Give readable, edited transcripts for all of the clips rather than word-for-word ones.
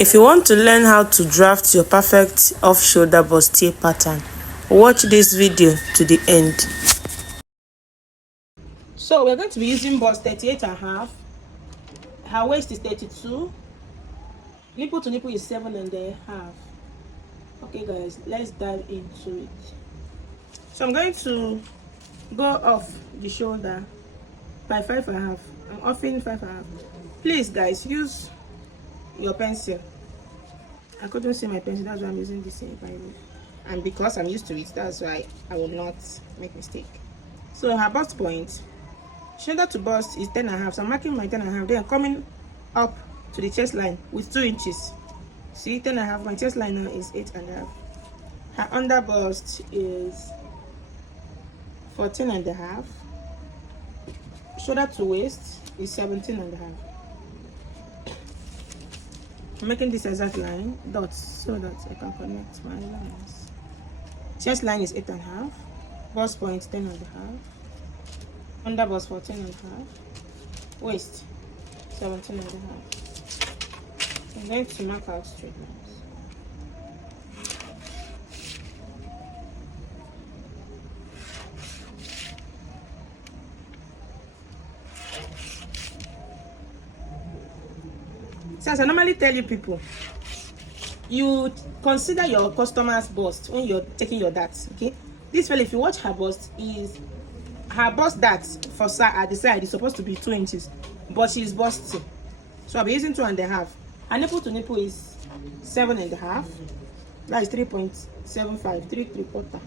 If you want to learn how to draft your perfect off-shoulder bustier pattern, watch this video to the end. So we're going to be using bust 38.5. Her waist is 32. Nipple to nipple is 7.5. Okay guys, let's dive into it. So I'm going to go off the shoulder by 5.5. I'm offing 5.5. Please guys, use your pencil. I couldn't see my pencil, that's why I'm using this Bible. And because I'm used to it, that's why I will not make mistake. So her bust point, shoulder to bust is 10.5. So I'm marking my 10.5. Then coming up to the chest line with 2 inches. See, 10.5. My chest line now is 8.5. Her under bust is 14.5. Shoulder to waist is 17.5. I'm making this exact line dots so that I can connect my lines. Chest line is 8.5. Bust point 10.5. Under bust 14.5. Waist 17.5. I'm going to mark out straight lines. So as I normally tell you people, you consider your customer's bust when you're taking your darts. Okay, this fella, if you watch her bust, is her bust darts for at the side is supposed to be 2 inches, but she's busting, so I'll be using 2.5. Her nipple to nipple is 7.5. That is 3.75, 3.75.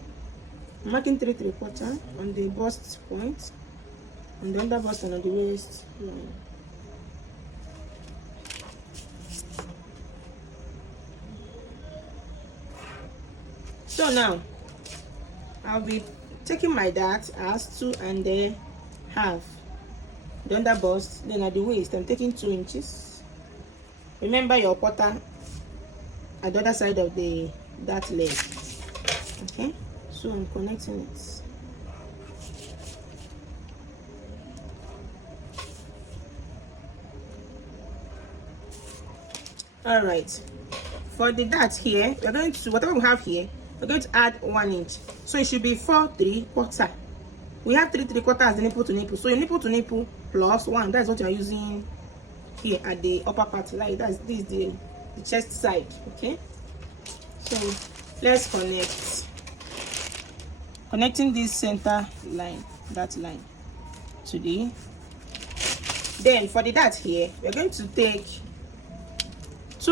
I'm marking 3.75 on the bust point, on the under bust and on the waist line. So now I'll be taking my dart as 2.5. The under bust, then at the waist I'm taking 2 inches. Remember your quarter at the other side of the dart leg. Okay, so I'm connecting it. All right, for the dart here, we're going to, whatever we have here, we're going to add 1 inch, so it should be 4 3/4. We have 3 3/4 as the nipple to nipple, so your nipple to nipple plus 1, that's what you're using here at the upper part, like that's this is the chest side. Okay, so let's connecting this center line, that line to the, then for the dart here, we're going to take